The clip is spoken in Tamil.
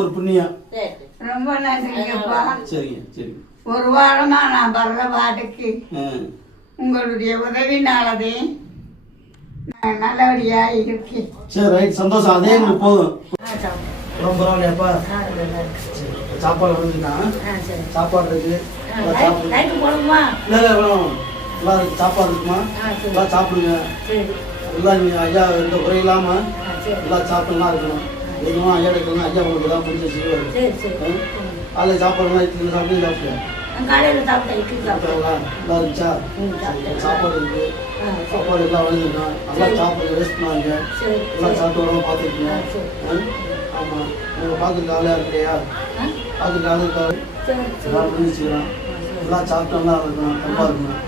ஒரு புண்ணியம். ரொம்ப நன்றிங்கப்பா. சரிங்க சரி. ஒரு வாரமா நான் வர்ற பாட்டுக்கு உங்களுடைய உதவினாலதே நல்லபடியா இருக்கு. சரி ரைட், சந்தோஷம். அதே எங்களுக்கு போதும். ரொம்ப பரவாயில்லையாப்பா? சாப்பாடு வந்துருக்கான். சாப்பாடு இருக்கு. சாப்பாடு இருக்குமா? எல்லாம் சாப்பிடுங்க. எல்லாம் நீங்க ஐயா எந்த குறை இல்லாம எல்லாம் சாப்பிடலாம் இருக்கணும். எதுவும் ஐயா எடுக்கணும். ஐயா உங்களுக்கு எல்லாம் பிடிச்சி செய்வாரு. அதில் சாப்பாடுலாம் இட்லி சாப்பிட்டு சாப்பிடுங்க. நல்லா இருந்துச்சா? சாப்பாடு இருக்கு. சாப்பாடு எல்லாம் வந்துருக்கோம். நல்லா சாப்பிடுங்க. ரெஸ்ட் பண்ணாங்க. எல்லாம் சாப்பிட்டு உடம்பு பார்த்துருக்கீங்க. ஆமாம், உங்களை பார்த்துருக்கு ஆளா இருக்கலையா? பார்த்துருக்கு ஆளு இருக்காரு. எல்லாம் முடிஞ்சிச்சுக்கலாம். எல்லாம் சாப்பிட்டு நல்லா இருக்கணும். ரொம்ப இருக்கணும்.